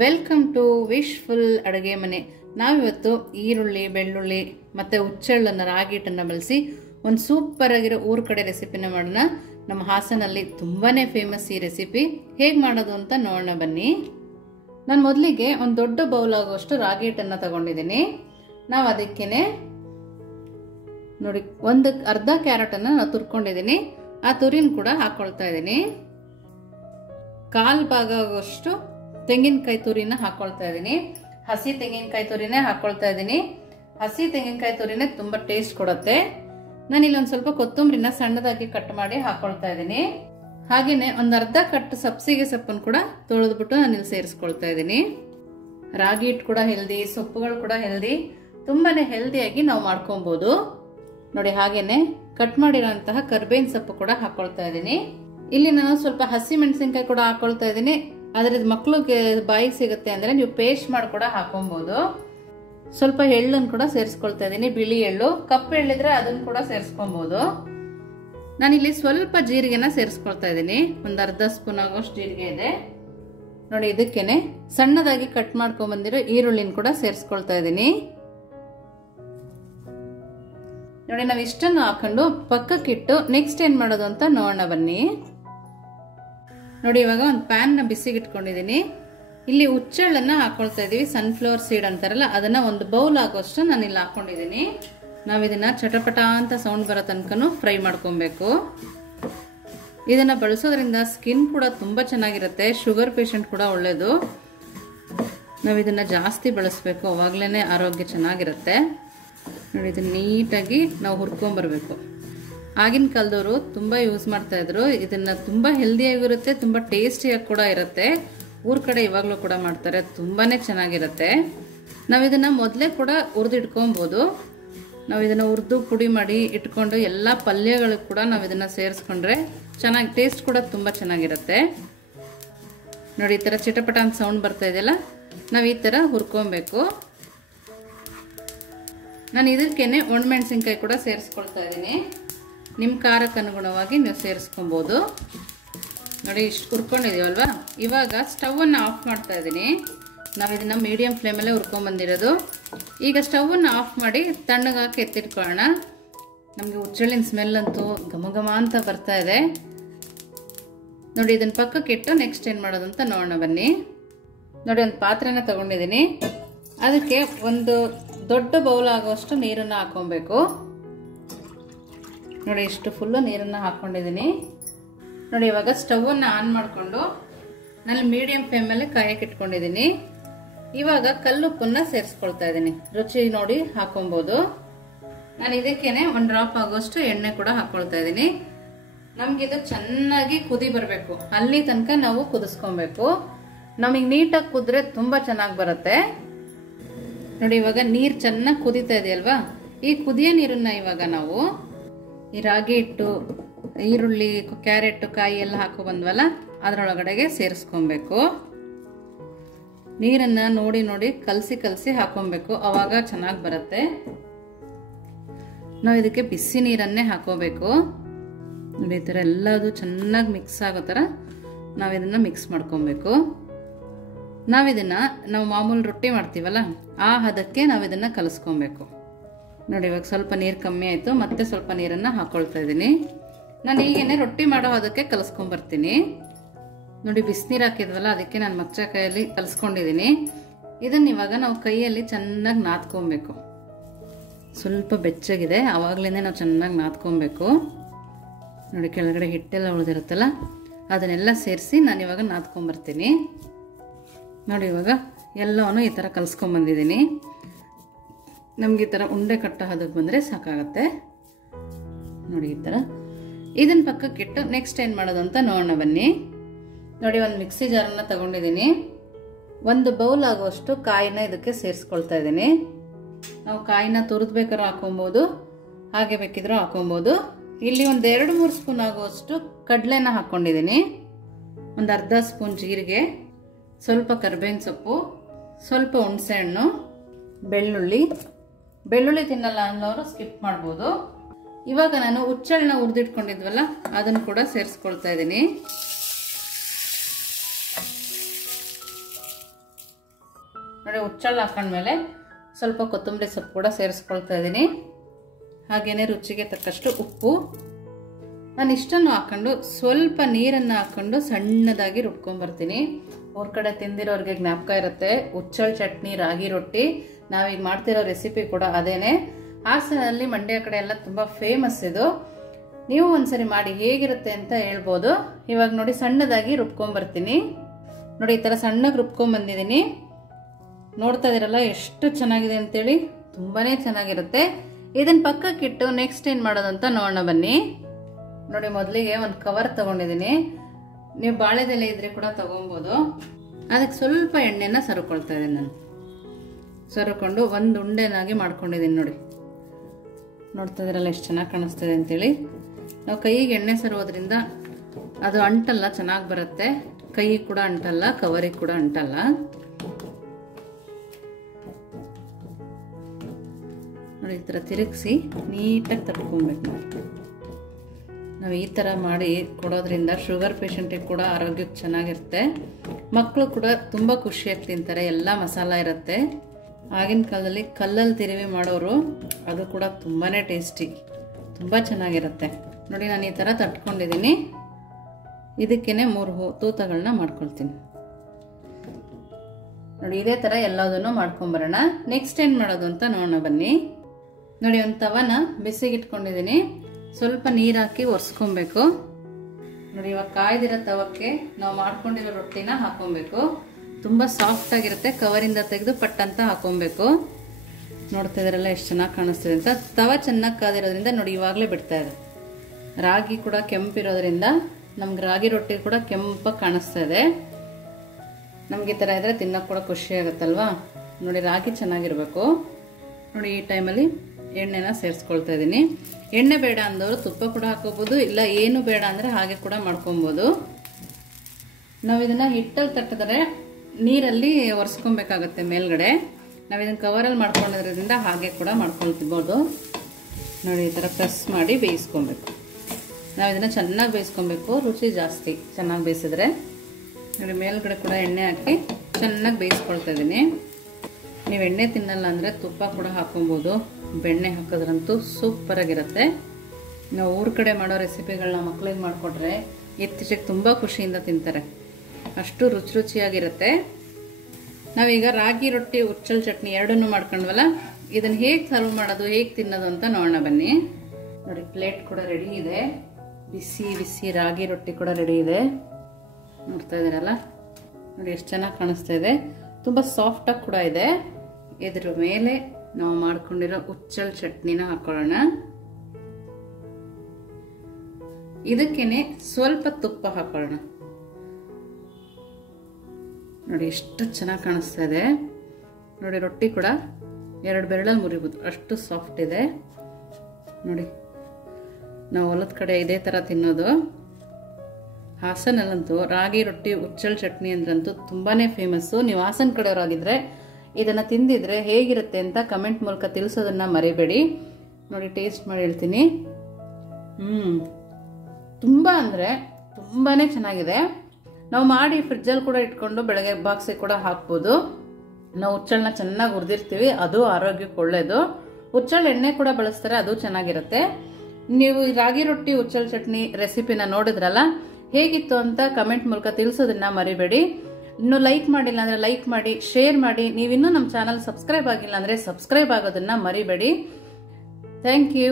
Welcome to wishful ಅಡುಗೆ ಮನೆ. ನಾವಿವತ್ತು ಈರುಳ್ಳಿ, ಬೆಳ್ಳುಳ್ಳಿ ಮತ್ತೆ ಹುಚ್ಚೆಳ್ಳನ್ನು, ರಾಗಿ ಹಿಟ್ಟನ್ನು ಬಳಸಿ ಒಂದು ಸೂಪರ್ ಆಗಿರೋ ಊರ ಕಡೆ ರೆಸಿಪಿನ ಮಾಡೋಣ. ನಮ್ಮ ಹಾಸನಲ್ಲಿ ತುಂಬಾನೇ ಫೇಮಸ್ ಈ ರೆಸಿಪಿ. ಹೇಗೆ ಮಾಡೋದು ಅಂತ ನೋಡೋಣ ಬನ್ನಿ. ನಾನು ಮೊದಲಿಗೆ ಒಂದು ದೊಡ್ಡ ಬೌಲ್ ಆಗುವಷ್ಟು ರಾಗಿ ಹಿಟ್ಟನ್ನು ತಗೊಂಡಿದ್ದೀನಿ. ನಾವು ಅದಕ್ಕೇನೆ ನೋಡಿ ಒಂದು ಅರ್ಧ ಕ್ಯಾರೆಟ್ ಅನ್ನು ನಾನು ತುರ್ಕೊಂಡಿದ್ದೀನಿ. ಆ ತುರಿನ ಕೂಡ ಹಾಕೊಳ್ತಾ ಇದ್ದೀನಿ. ಕಾಲ್ ಭಾಗ ಆಗುವಷ್ಟು ತೆಂಗಿನಕಾಯಿ ತುರಿನ ಹಾಕೊಳ್ತಾ ಇದ್ದೀನಿ. ಹಸಿ ತೆಂಗಿನಕಾಯಿ ತುರಿನೇ ಹಾಕೊಳ್ತಾ ಇದ್ದೀನಿ. ಹಸಿ ತೆಂಗಿನಕಾಯಿ ತುರಿನೇ ತುಂಬಾ ಟೇಸ್ಟ್ ಕೊಡುತ್ತೆ. ನಾನು ಇಲ್ಲೊಂದು ಸ್ವಲ್ಪ ಕೊತ್ತಂಬರಿನ ಸಣ್ಣದಾಗಿ ಕಟ್ ಮಾಡಿ ಹಾಕೊಳ್ತಾ ಇದ್ದೀನಿ. ಹಾಗೇನೆ ಒಂದು ಅರ್ಧ ಕಟ್ ಸಬ್ಸಿಗೆ ಸೊಪ್ಪನ್ನು ಕೂಡ ತೊಳೆದ್ಬಿಟ್ಟು ನಾನು ಇಲ್ಲಿ ಸೇರಿಸ್ಕೊಳ್ತಾ ಇದ್ದೀನಿ. ರಾಗಿ ಹಿಟ್ಟು ಕೂಡ ಹೆಲ್ದಿ, ಸೊಪ್ಪುಗಳು ಕೂಡ ಹೆಲ್ದಿ, ತುಂಬಾನೇ ಹೆಲ್ದಿಯಾಗಿ ನಾವು ಮಾಡ್ಕೊಬಹುದು ನೋಡಿ. ಹಾಗೇನೆ ಕಟ್ ಮಾಡಿರೋಂತಹ ಕರ್ಬೇವಿನ ಸೊಪ್ಪು ಕೂಡ ಹಾಕೊಳ್ತಾ ಇದ್ದೀನಿ. ಇಲ್ಲಿ ನಾನು ಸ್ವಲ್ಪ ಹಸಿ ಮೆಣಸಿನಕಾಯಿ ಕೂಡ ಹಾಕೊಳ್ತಾ ಇದ್ದೀನಿ. ಆದ್ರೆ ಇದು ಮಕ್ಳಿಗೆ ಬಾಯಿಗೆ ಸಿಗುತ್ತೆ ಅಂದ್ರೆ ನೀವು ಪೇಸ್ಟ್ ಮಾಡಿ ಕೂಡ ಹಾಕೊಬಹುದು. ಸ್ವಲ್ಪ ಎಳ್ಳನ್ನು ಕೂಡ ಸೇರಿಸ್ಕೊಳ್ತಾ ಇದ್ದೀನಿ. ಬಿಳಿ ಎಳ್ಳು, ಕಪ್ಪು ಎಳ್ಳಿದ್ರೆ ಅದನ್ನು ಕೂಡ ಸೇರಿಸ್ಕೊಬಹುದು. ನಾನಿಲ್ಲಿ ಸ್ವಲ್ಪ ಜೀರಿಗೆನ ಸೇರಿಸ್ಕೊಳ್ತಾ ಇದ್ದೀನಿ. ಒಂದು ಅರ್ಧ ಸ್ಪೂನ್ ಆಗೋಷ್ಟು ಜೀರಿಗೆ ಇದೆ ನೋಡಿ. ಇದಕ್ಕೇನೆ ಸಣ್ಣದಾಗಿ ಕಟ್ ಮಾಡ್ಕೊಂಡ್ ಬಂದಿರೋ ಈರುಳ್ಳಿನ ಕೂಡ ಸೇರಿಸ್ಕೊಳ್ತಾ ಇದ್ದೀನಿ ನೋಡಿ. ನಾವು ಇಷ್ಟನ್ನು ಹಾಕೊಂಡು ಪಕ್ಕಕ್ಕಿಟ್ಟು ನೆಕ್ಸ್ಟ್ ಏನ್ ಮಾಡೋದು ಅಂತ ನೋಡೋಣ ಬನ್ನಿ. ನೋಡಿ, ಇವಾಗ ಒಂದು ಪ್ಯಾನ್ ನ ಬಿಸಿಗೆ ಇಟ್ಕೊಂಡಿದ್ದೀನಿ. ಇಲ್ಲಿ ಹುಚ್ಚೆಳ್ಳನ್ನ ಹಾಕೊಳ್ತಾ ಇದೀವಿ. ಸನ್ಫ್ಲವರ್ ಸೀಡ್ ಅಂತಾರಲ್ಲ, ಅದನ್ನ ಒಂದು ಬೌಲ್ ಆಗೋಷ್ಟು ನಾನು ಇಲ್ಲಿ ಹಾಕೊಂಡಿದ್ದೀನಿ. ನಾವ್ ಇದನ್ನ ಚಟಪಟ ಅಂತ ಸೌಂಡ್ ಬರೋ ತನಕನೂ ಫ್ರೈ ಮಾಡ್ಕೊಬೇಕು. ಇದನ್ನ ಬಳಸೋದ್ರಿಂದ ಸ್ಕಿನ್ ಕೂಡ ತುಂಬಾ ಚೆನ್ನಾಗಿರುತ್ತೆ. ಶುಗರ್ ಪೇಷಂಟ್ ಕೂಡ ಒಳ್ಳೇದು. ನಾವ್ ಇದನ್ನ ಜಾಸ್ತಿ ಬಳಸಬೇಕು, ಅವಾಗ್ಲೇನೆ ಆರೋಗ್ಯ ಚೆನ್ನಾಗಿರುತ್ತೆ ನೋಡಿ. ಇದನ್ನ ನೀಟಾಗಿ ನಾವು ಹುರ್ಕೊಂಡ್ಬರ್ಬೇಕು. ಆಗಿನ ಕಾಲದವರು ತುಂಬಾ ಯೂಸ್ ಮಾಡ್ತಾ ಇದ್ರು. ಇದನ್ನ ತುಂಬಾ ಹೆಲ್ದಿಯಾಗಿರುತ್ತೆ, ತುಂಬಾ ಟೇಸ್ಟಿಯಾಗಿ ಕೂಡ ಇರುತ್ತೆ. ಊರ್ ಕಡೆ ಇವಾಗ್ಲೂ ಕೂಡ ಮಾಡ್ತಾರೆ, ತುಂಬಾನೇ ಚೆನ್ನಾಗಿರುತ್ತೆ. ನಾವ್ ಇದನ್ನ ಮೊದಲೇ ಕೂಡ ಹುರಿದಿಟ್ಕೊಬಹುದು. ನಾವ್ ಇದನ್ನ ಹುರಿದು ಪುಡಿ ಮಾಡಿ ಇಟ್ಕೊಂಡು ಎಲ್ಲಾ ಪಲ್ಯಗಳಿಗೆ ಕೂಡ ನಾವ್ ಇದನ್ನ ಸೇರಿಸ್ಕೊಂಡ್ರೆ ಚೆನ್ನಾಗಿ ಟೇಸ್ಟ್ ಕೂಡ ತುಂಬಾ ಚೆನ್ನಾಗಿರುತ್ತೆ ನೋಡಿ. ಈ ತರ ಚಿಟಪಟ ಅಂತ ಸೌಂಡ್ ಬರ್ತಾ ಇದೆಯಲ್ಲ, ನಾವ್ ಈ ತರ ಹುರ್ಕೊಬೇಕು. ನಾನು ಇದಕ್ಕೇನೆ ಒಣಮೆಣಸಿನ್ಕಾಯಿ ಕೂಡ ಸೇರಿಸ್ಕೊಳ್ತಾ ಇದ್ದೀನಿ. ನಿಮ್ಮ ಖಾರಕ್ಕೆ ಅನುಗುಣವಾಗಿ ನೀವು ಸೇರಿಸ್ಕೊಬಹುದು ನೋಡಿ. ಇಷ್ಟು ಹುರ್ಕೊಂಡಿದೀವಲ್ವಾ, ಇವಾಗ ಸ್ಟವ್ ಅನ್ನು ಆಫ್ ಮಾಡ್ತಾ ಇದ್ದೀನಿ. ನಾವು ಇದನ್ನ ಮೀಡಿಯಂ ಫ್ಲೇಮಲ್ಲೇ ಹುರ್ಕೊಂಡ್ಬಂದಿರೋದು. ಈಗ ಸ್ಟವ್ ಅನ್ನು ಆಫ್ ಮಾಡಿ ತಣ್ಣಗಾಕಿ ಎತ್ತಿಟ್ಕೊಳ್ಳೋಣ. ನಮಗೆ ಹುಚ್ಚೆಳ್ಳಿನ ಸ್ಮೆಲ್ ಅಂತೂ ಘಮ ಘಮ ಅಂತ ಬರ್ತಾ ಇದೆ ನೋಡಿ. ಇದನ್ನ ಪಕ್ಕಕ್ಕೆ ಇಟ್ಟು ನೆಕ್ಸ್ಟ್ ಏನ್ ಮಾಡೋದು ಅಂತ ನೋಡೋಣ ಬನ್ನಿ. ನೋಡಿ, ಒಂದು ಪಾತ್ರೆನ ತಗೊಂಡಿದ್ದೀನಿ. ಅದಕ್ಕೆ ಒಂದು ದೊಡ್ಡ ಬೌಲ್ ಆಗುವಷ್ಟು ನೀರನ್ನ ಹಾಕೊಬೇಕು ನೋಡಿ. ಇಷ್ಟು ಫುಲ್ಲು ನೀರನ್ನ ಹಾಕೊಂಡಿದ್ದೀನಿ ನೋಡಿ. ಇವಾಗ ಸ್ಟವ್ ಅನ್ನ ಆನ್ ಮಾಡಿಕೊಂಡು ನಾನು ಮೀಡಿಯಂ ಫ್ಲೇಮ್ ಮೇಲೆ ಕಾಯಕ್ಕೆ ಇಟ್ಕೊಂಡಿದ್ದೀನಿ. ಇವಾಗ ಕಲ್ಲುಪ್ಪನ್ನ ಸೇರಿಸ್ಕೊಳ್ತಾ ಇದ್ದೀನಿ. ರುಚಿ ನೋಡಿ ಹಾಕೊಬಹುದು. ನಾನು ಇದಕ್ಕೇನೆ ಒಂದು ಡ್ರಾಪ್ ಆಗೋಷ್ಟು ಎಣ್ಣೆ ಕೂಡ ಹಾಕೊಳ್ತಾ ಇದ್ದೀನಿ. ನಮ್ಗಿದು ಚೆನ್ನಾಗಿ ಕುದಿ ಬರಬೇಕು, ಅಲ್ಲಿ ತನಕ ನಾವು ಕುದಿಸ್ಕೊಬೇಕು. ನಮಗೆ ನೀಟಾಗಿ ಕುದ್ರೆ ತುಂಬಾ ಚೆನ್ನಾಗಿ ಬರುತ್ತೆ ನೋಡಿ. ಇವಾಗ ನೀರ್ ಚೆನ್ನಾಗಿ ಕುದೀತಾ ಇದೆಯಲ್ವಾ, ಈ ಕುದಿಯೋ ನೀರನ್ನ ಇವಾಗ ನಾವು ಈ ರಾಗಿ ಹಿಟ್ಟು, ಈರುಳ್ಳಿ, ಕ್ಯಾರೆಟ್, ಕಾಯಿ ಎಲ್ಲ ಹಾಕೋ ಬಂದ್ವಲ್ಲ ಅದರೊಳಗಡೆಗೆ ಸೇರಿಸ್ಕೊಬೇಕು. ನೀರನ್ನ ನೋಡಿ ನೋಡಿ ಕಲಸಿ ಕಲಸಿ ಹಾಕೊಬೇಕು, ಅವಾಗ ಚೆನ್ನಾಗಿ ಬರುತ್ತೆ. ನಾವು ಇದಕ್ಕೆ ಬಿಸಿ ನೀರನ್ನೇ ಹಾಕೋಬೇಕು ನೋಡಿ. ಈ ತರ ಎಲ್ಲದು ಚೆನ್ನಾಗಿ ಮಿಕ್ಸ್ ಆಗೋ ತರ ನಾವು ಇದನ್ನ ಮಿಕ್ಸ್ ಮಾಡ್ಕೊಬೇಕು. ನಾವು ಮಾಮೂಲಿ ರೊಟ್ಟಿ ಮಾಡ್ತೀವಲ್ಲ ಆ ಹದಕ್ಕೆ ನಾವು ಇದನ್ನ ಕಲಸ್ಕೊಬೇಕು ನೋಡಿ. ಇವಾಗ ಸ್ವಲ್ಪ ನೀರು ಕಮ್ಮಿ ಆಯ್ತು, ಮತ್ತೆ ಸ್ವಲ್ಪ ನೀರನ್ನ ಹಾಕೊಳ್ತಾ ಇದ್ದೀನಿ. ನಾನು ಈಗೇನೆ ರೊಟ್ಟಿ ಮಾಡೋ ಹದಕ್ಕೆ ಕಲಸ್ಕೊಂಡ್ ಬರ್ತೀನಿ ನೋಡಿ. ಬಿಸಿನೀರು ಹಾಕಿದ್ವಲ್ಲ ಅದಕ್ಕೆ ನಾನು ಮಚ್ಚ ಕೈಯಲ್ಲಿ ಕಲಸ್ಕೊಂಡಿದ್ದೀನಿ. ಇದನ್ನ ಇವಾಗ ನಾವು ಕೈಯಲ್ಲಿ ಚೆನ್ನಾಗಿ ನಾದ್ಕೊಬೇಕು. ಸ್ವಲ್ಪ ಬೆಚ್ಚಗಿದೆ, ಆವಾಗ್ಲೇನೆ ನಾವು ಚೆನ್ನಾಗಿ ನಾದ್ಕೊಬೇಕು ನೋಡಿ. ಕೆಳಗಡೆ ಹಿಟ್ಟೆಲ್ಲ ಉಳಿದಿರುತ್ತಲ್ಲ ಅದನ್ನೆಲ್ಲ ಸೇರಿಸಿ ನಾನು ಇವಾಗ ನಾದ್ಕೊಂಡ್ಬರ್ತೀನಿ ನೋಡಿ. ಇವಾಗ ಎಲ್ಲವನ್ನೂ ಈ ಥರ ಕಲಸ್ಕೊಂಡ್ಬಂದಿದ್ದೀನಿ. ನಮ್ಗೆ ಈ ಥರ ಉಂಡೆ ಕಟ್ಟೋ ಹದಕ್ಕೆ ಬಂದರೆ ಸಾಕಾಗತ್ತೆ ನೋಡಿ. ಈ ಥರ ಇದನ್ನ ಪಕ್ಕಕ್ಕಿಟ್ಟು ನೆಕ್ಸ್ಟ್ ಏನು ಮಾಡೋದು ಅಂತ ನೋಡೋಣ ಬನ್ನಿ. ನೋಡಿ, ಒಂದು ಮಿಕ್ಸಿ ಜಾರನ್ನ ತಗೊಂಡಿದ್ದೀನಿ. ಒಂದು ಬೌಲ್ ಆಗುವಷ್ಟು ಕಾಯಿನ ಇದಕ್ಕೆ ಸೇರಿಸ್ಕೊಳ್ತಾ ಇದ್ದೀನಿ. ನಾವು ಕಾಯಿನ ತುರಿದ್ಬೇಕಾದ್ರೂ ಹಾಕೊಬಹುದು, ಹಾಗೆ ಬೇಕಿದ್ರೂ ಹಾಕೊಬಹುದು. ಇಲ್ಲಿ ಒಂದು 2-3 ಸ್ಪೂನ್ ಆಗುವಷ್ಟು ಕಡಲೆನ ಹಾಕೊಂಡಿದ್ದೀನಿ. ಒಂದು ಅರ್ಧ ಸ್ಪೂನ್ ಜೀರಿಗೆ, ಸ್ವಲ್ಪ ಕರ್ಬೇವಿನ ಸೊಪ್ಪು, ಸ್ವಲ್ಪ ಹುಣಸೆ ಹಣ್ಣು, ಬೆಳ್ಳುಳ್ಳಿ ತಿನ್ನಲ್ಲ ಅನ್ನೋರು ಸ್ಕಿಪ್ ಮಾಡ್ಬೋದು. ಇವಾಗ ನಾನು ಹುಚ್ಚೆಳ್ಳನ್ನ ಹುರಿದಿಟ್ಕೊಂಡಿದ್ವಲ್ಲ ಅದನ್ನು ಕೂಡ ಸೇರಿಸ್ಕೊಳ್ತಾ ಇದ್ದೀನಿ. ನೋಡಿ ಹುಚ್ಚಳ್ಳು ಹಾಕೊಂಡ್ಮೇಲೆ ಸ್ವಲ್ಪ ಕೊತ್ತಂಬರಿ ಸೊಪ್ಪು ಕೂಡ ಸೇರಿಸ್ಕೊಳ್ತಾ ಇದ್ದೀನಿ. ಹಾಗೇನೆ ರುಚಿಗೆ ತಕ್ಕಷ್ಟು ಉಪ್ಪು. ನಾನು ಇಷ್ಟನ್ನು ಹಾಕೊಂಡು ಸ್ವಲ್ಪ ನೀರನ್ನು ಹಾಕೊಂಡು ಸಣ್ಣದಾಗಿ ರುಬ್ಕೊಂಡ್ಬರ್ತೀನಿ. ಊರ ಕಡೆ ತಿಂದಿರೋರಿಗೆ ಜ್ಞಾಪಕ ಇರುತ್ತೆ, ಹುಚ್ಚಳ್ಳು ಚಟ್ನಿ ರಾಗಿ ರೊಟ್ಟಿ. ನಾವೀಗ ಮಾಡ್ತಿರೋ ರೆಸಿಪಿ ಕೂಡ ಅದೇನೆ. ಹಾಸನಲ್ಲಿ ಮಂಡ್ಯ ಕಡೆ ಎಲ್ಲ ತುಂಬ ಫೇಮಸ್ ಇದು. ನೀವು ಒಂದ್ಸರಿ ಮಾಡಿ ಹೇಗಿರುತ್ತೆ ಅಂತ ಹೇಳ್ಬೋದು. ಇವಾಗ ನೋಡಿ ಸಣ್ಣದಾಗಿ ರುಬ್ಕೊಂಡ್ಬರ್ತೀನಿ. ನೋಡಿ ಈ ಥರ ಸಣ್ಣಗೆ ರುಬ್ಕೊಂಡ್ಬಂದಿದ್ದೀನಿ. ನೋಡ್ತಾ ಇದ್ದೀರಲ್ಲ ಎಷ್ಟು ಚೆನ್ನಾಗಿದೆ ಅಂತೇಳಿ. ತುಂಬಾ ಚೆನ್ನಾಗಿರುತ್ತೆ. ಇದನ್ನು ಪಕ್ಕಕ್ಕಿಟ್ಟು ನೆಕ್ಸ್ಟ್ ಏನು ಮಾಡೋದು ಅಂತ ನೋಡೋಣ ಬನ್ನಿ. ನೋಡಿ ಮೊದಲಿಗೆ ಒಂದು ಕವರ್ ತಗೊಂಡಿದ್ದೀನಿ. ನೀವು ಬಾಳೆದೆಲೆ ಇದ್ರೆ ಕೂಡ ತಗೊಬೋದು. ಅದಕ್ಕೆ ಸ್ವಲ್ಪ ಎಣ್ಣೆನ ಸರುಕೊಳ್ತಾ ಇದ್ದೀನಿ. ನಾನು ಸರುಕೊಂಡು ಒಂದು ಉಂಡೆನಾಗಿ ಮಾಡ್ಕೊಂಡಿದ್ದೀನಿ. ನೋಡಿ ನೋಡ್ತಾ ಇದ್ದೀರಲ್ಲ ಎಷ್ಟು ಚೆನ್ನಾಗಿ ಕಾಣಿಸ್ತಿದೆ ಅಂತೇಳಿ. ನಾವು ಕೈಗೆ ಎಣ್ಣೆ ಸರೋದ್ರಿಂದ ಅದು ಅಂಟಲ್ಲ, ಚೆನ್ನಾಗಿ ಬರುತ್ತೆ. ಕೈ ಕೂಡ ಅಂಟಲ್ಲ, ಕವರಿಗೆ ಕೂಡ ಅಂಟಲ್ಲ. ನೋಡಿ ಈ ಥರ ತಿರುಗಿಸಿ ನೀಟಾಗಿ ತಟ್ಕೊಬೇಕು. ನಾವು ಈ ಥರ ಮಾಡಿ ಕೊಡೋದ್ರಿಂದ ಶುಗರ್ ಪೇಷಂಟಿಗೆ ಕೂಡ ಆರೋಗ್ಯಕ್ಕೆ ಚೆನ್ನಾಗಿರುತ್ತೆ. ಮಕ್ಕಳು ಕೂಡ ತುಂಬ ಖುಷಿಯಾಗಿ ತಿಂತಾರೆ. ಎಲ್ಲ ಮಸಾಲ ಇರುತ್ತೆ. ಆಗಿನ ಕಾಲದಲ್ಲಿ ಕಲ್ಲಲ್ಲಿ ತಿರುವಿ ಮಾಡೋರು, ಅದು ಕೂಡ ತುಂಬಾ ಟೇಸ್ಟಿ, ತುಂಬ ಚೆನ್ನಾಗಿರುತ್ತೆ. ನೋಡಿ ನಾನು ಈ ಥರ ತಟ್ಕೊಂಡಿದ್ದೀನಿ. ಇದಕ್ಕೇನೆ 3 ತೂತಗಳನ್ನ ಮಾಡ್ಕೊಳ್ತೀನಿ. ನೋಡಿ ಇದೇ ಥರ ಎಲ್ಲದನ್ನು ಮಾಡ್ಕೊಂಬರೋಣ. ನೆಕ್ಸ್ಟ್ ಏನು ಮಾಡೋದು ಅಂತ ನೋಡೋಣ ಬನ್ನಿ. ನೋಡಿ ಒಂದು ತವನ ಬಿಸಿಗಿಟ್ಕೊಂಡಿದ್ದೀನಿ. ಸ್ವಲ್ಪ ನೀರು ಹಾಕಿ ಒರೆಸ್ಕೊಬೇಕು. ನೋಡಿ ಇವಾಗ ಕಾಯ್ದಿರೋ ತವಕ್ಕೆ ನಾವು ಮಾಡ್ಕೊಂಡಿರೋ ರೊಟ್ಟಿನ ಹಾಕೊಬೇಕು. ತುಂಬ ಸಾಫ್ಟ್ ಆಗಿರುತ್ತೆ. ಕವರಿಂದ ತೆಗೆದು ಪಟ್ಟಂತ ಹಾಕೊಬೇಕು. ನೋಡ್ತಾ ಇದ್ರಲ್ಲ ಎಷ್ಟು ಚೆನ್ನಾಗಿ ಕಾಣಿಸ್ತಿದೆ ಅಂತ. ತವ ಚೆನ್ನಾಗಿ ಕಾದಿರೋದ್ರಿಂದ ನೋಡಿ ಇವಾಗಲೇ ಬಿಡ್ತಾ ಇದೆ. ರಾಗಿ ಕೂಡ ಕೆಂಪಿರೋದ್ರಿಂದ ನಮ್ಗೆ ರಾಗಿ ರೊಟ್ಟಿ ಕೂಡ ಕೆಂಪಾಗಿ ಕಾಣಿಸ್ತಾ ಇದೆ. ನಮ್ಗೆ ಈ ಥರ ಇದ್ರೆ ತಿನ್ನೋಕೆ ಕೂಡ ಖುಷಿ ಆಗುತ್ತಲ್ವಾ. ನೋಡಿ ರಾಗಿ ಚೆನ್ನಾಗಿರ್ಬೇಕು. ನೋಡಿ ಈ ಟೈಮಲ್ಲಿ ಎಣ್ಣೆನ ಸೇರಿಸ್ಕೊಳ್ತಾ ಇದ್ದೀನಿ. ಎಣ್ಣೆ ಬೇಡ ಅಂದವರು ತುಪ್ಪ ಕೂಡ ಹಾಕೋಬೋದು, ಇಲ್ಲ ಏನು ಬೇಡ ಅಂದರೆ ಹಾಗೆ ಕೂಡ ಮಾಡ್ಕೊಬೋದು. ನಾವು ಇದನ್ನು ಹಿಟ್ಟಲ್ಲಿ ತಟ್ಟಿದ್ರೆ ನೀರಲ್ಲಿ ಒರೆಸ್ಕೊಬೇಕಾಗತ್ತೆ ಮೇಲ್ಗಡೆ. ನಾವು ಇದನ್ನು ಕವರಲ್ಲಿ ಮಾಡ್ಕೊಂಡಿರೋದ್ರಿಂದ ಹಾಗೆ ಕೂಡ ಮಾಡ್ಕೊಳ್ತಿರ್ಬೋದು. ನೋಡಿ ಈ ಥರ ಪ್ರೆಸ್ ಮಾಡಿ ಬೇಯಿಸ್ಕೊಬೇಕು. ನಾವು ಇದನ್ನು ಚೆನ್ನಾಗಿ ಬೇಯಿಸ್ಕೊಬೇಕು, ರುಚಿ ಜಾಸ್ತಿ ಚೆನ್ನಾಗಿ ಬೇಯಿಸಿದ್ರೆ. ನೋಡಿ ಮೇಲ್ಗಡೆ ಕೂಡ ಎಣ್ಣೆ ಹಾಕಿ ಚೆನ್ನಾಗಿ ಬೇಯಿಸ್ಕೊಳ್ತಾ ಇದ್ದೀನಿ. ನೀವು ಎಣ್ಣೆ ತಿನ್ನಲ್ಲ ಅಂದರೆ ತುಪ್ಪ ಕೂಡ ಹಾಕೊಬೋದು. ಬೆಣ್ಣೆ ಹಾಕೋದ್ರಂತೂ ಸೂಪರಾಗಿರುತ್ತೆ. ನಾವು ಊರ ಕಡೆ ಮಾಡೋ ರೆಸಿಪಿಗಳನ್ನ ಮಕ್ಕಳಿಗೆ ಮಾಡಿಕೊಟ್ರೆ ಇತ್ತೀಚೆಗೆ ತುಂಬ ಖುಷಿಯಿಂದ ತಿಂತಾರೆ. ಅಷ್ಟು ರುಚಿ ರುಚಿಯಾಗಿರುತ್ತೆ. ನಾವೀಗ ರಾಗಿ ರೊಟ್ಟಿ ಹುಚ್ಚಳ್ಳು ಚಟ್ನಿ ಎರಡನ್ನೂ ಮಾಡ್ಕೊಂಡ್ವಲ್ಲ, ಇದನ್ನು ಹೇಗೆ ಸರ್ವ್ ಮಾಡೋದು, ಹೇಗೆ ತಿನ್ನೋದು ಅಂತ ನೋಡೋಣ ಬನ್ನಿ. ನೋಡಿ ಪ್ಲೇಟ್ ಕೂಡ ರೆಡಿ ಇದೆ. ಬಿಸಿ ಬಿಸಿ ರಾಗಿ ರೊಟ್ಟಿ ಕೂಡ ರೆಡಿ ಇದೆ. ನೋಡ್ತಾ ಇದ್ದೀರಲ್ಲ, ನೋಡಿ ಎಷ್ಟು ಚೆನ್ನಾಗಿ ಕಾಣಿಸ್ತಾ ಇದೆ. ತುಂಬ ಸಾಫ್ಟಾಗಿ ಕೂಡ ಇದೆ. ಇದ್ರ ಮೇಲೆ ನಾವು ಮಾಡ್ಕೊಂಡಿರೋ ಹುಚ್ಚಳ್ಳು ಚಟ್ನಿನ ಹಾಕೊಳ್ಳೋಣ. ಇದಕ್ಕೇನೆ ಸ್ವಲ್ಪ ತುಪ್ಪ ಹಾಕೊಳ್ಳೋಣ. ನೋಡಿ ಎಷ್ಟು ಚೆನ್ನಾಗಿ ಕಾಣಿಸ್ತಾ ಇದೆ. ನೋಡಿ ರೊಟ್ಟಿ ಕೂಡ 2 ಬೆರಳಲ್ಲಿ ಮುರಿಬೋದು, ಅಷ್ಟು ಸಾಫ್ಟ್ ಇದೆ. ನೋಡಿ ನಾವು ಹೊಲದ ಕಡೆ ಇದೇ ಥರ ತಿನ್ನೋದು. ಹಾಸನಲ್ಲಂತೂ ರಾಗಿ ರೊಟ್ಟಿ ಹುಚ್ಚಳ್ಳು ಚಟ್ನಿ ಅಂದ್ರಂತೂ ತುಂಬಾ ಫೇಮಸ್ಸು. ನೀವು ಹಾಸನ ಕಡೆಯವರಾಗಿದ್ದರೆ ಇದನ್ನು ತಿಂದಿದ್ರೆ ಹೇಗಿರುತ್ತೆ ಅಂತ ಕಮೆಂಟ್ ಮೂಲಕ ತಿಳಿಸೋದನ್ನು ಮರಿಬೇಡಿ. ನೋಡಿ ಟೇಸ್ಟ್ ಮಾಡಿ ಹೇಳ್ತೀನಿ. ತುಂಬ ಅಂದರೆ ತುಂಬಾ ಚೆನ್ನಾಗಿದೆ. ನಾವು ಮಾಡಿ ಫ್ರಿಡ್ಜಲ್ಲಿ ಕೂಡ ಇಟ್ಕೊಂಡು ಬೆಳಗ್ಗೆ ಬಾಕ್ಸಿಗೆ ಕೂಡ ಹಾಕ್ಬೋದು. ನಾವು ಹುಚ್ಚಳ್ಳನ್ನ ಚೆನ್ನಾಗಿ ಹುರಿದಿರ್ತೀವಿ, ಅದು ಆರೋಗ್ಯಕ್ಕೆ ಒಳ್ಳೆಯದು. ಹುಚ್ಚಳ್ಳು ಎಣ್ಣೆ ಕೂಡ ಬಳಸ್ತಾರೆ, ಅದು ಚೆನ್ನಾಗಿರುತ್ತೆ. ನೀವು ರಾಗಿ ರೊಟ್ಟಿ ಹುಚ್ಚಳ್ಳು ಚಟ್ನಿ ರೆಸಿಪಿನ ನೋಡಿದ್ರಲ್ಲ, ಹೇಗಿತ್ತು ಅಂತ ಕಮೆಂಟ್ ಮೂಲಕ ತಿಳಿಸೋದನ್ನ ಮರಿಬೇಡಿ. ಇನ್ನೂ ಲೈಕ್ ಮಾಡಿಲ್ಲ ಅಂದರೆ ಲೈಕ್ ಮಾಡಿ, ಶೇರ್ ಮಾಡಿ. ನೀವಿನ್ನೂ ನಮ್ಮ ಚಾನಲ್ ಸಬ್ಸ್ಕ್ರೈಬ್ ಆಗಿಲ್ಲ ಅಂದರೆ ಸಬ್ಸ್ಕ್ರೈಬ್ ಆಗೋದನ್ನು ಮರಿಬೇಡಿ. Thank you.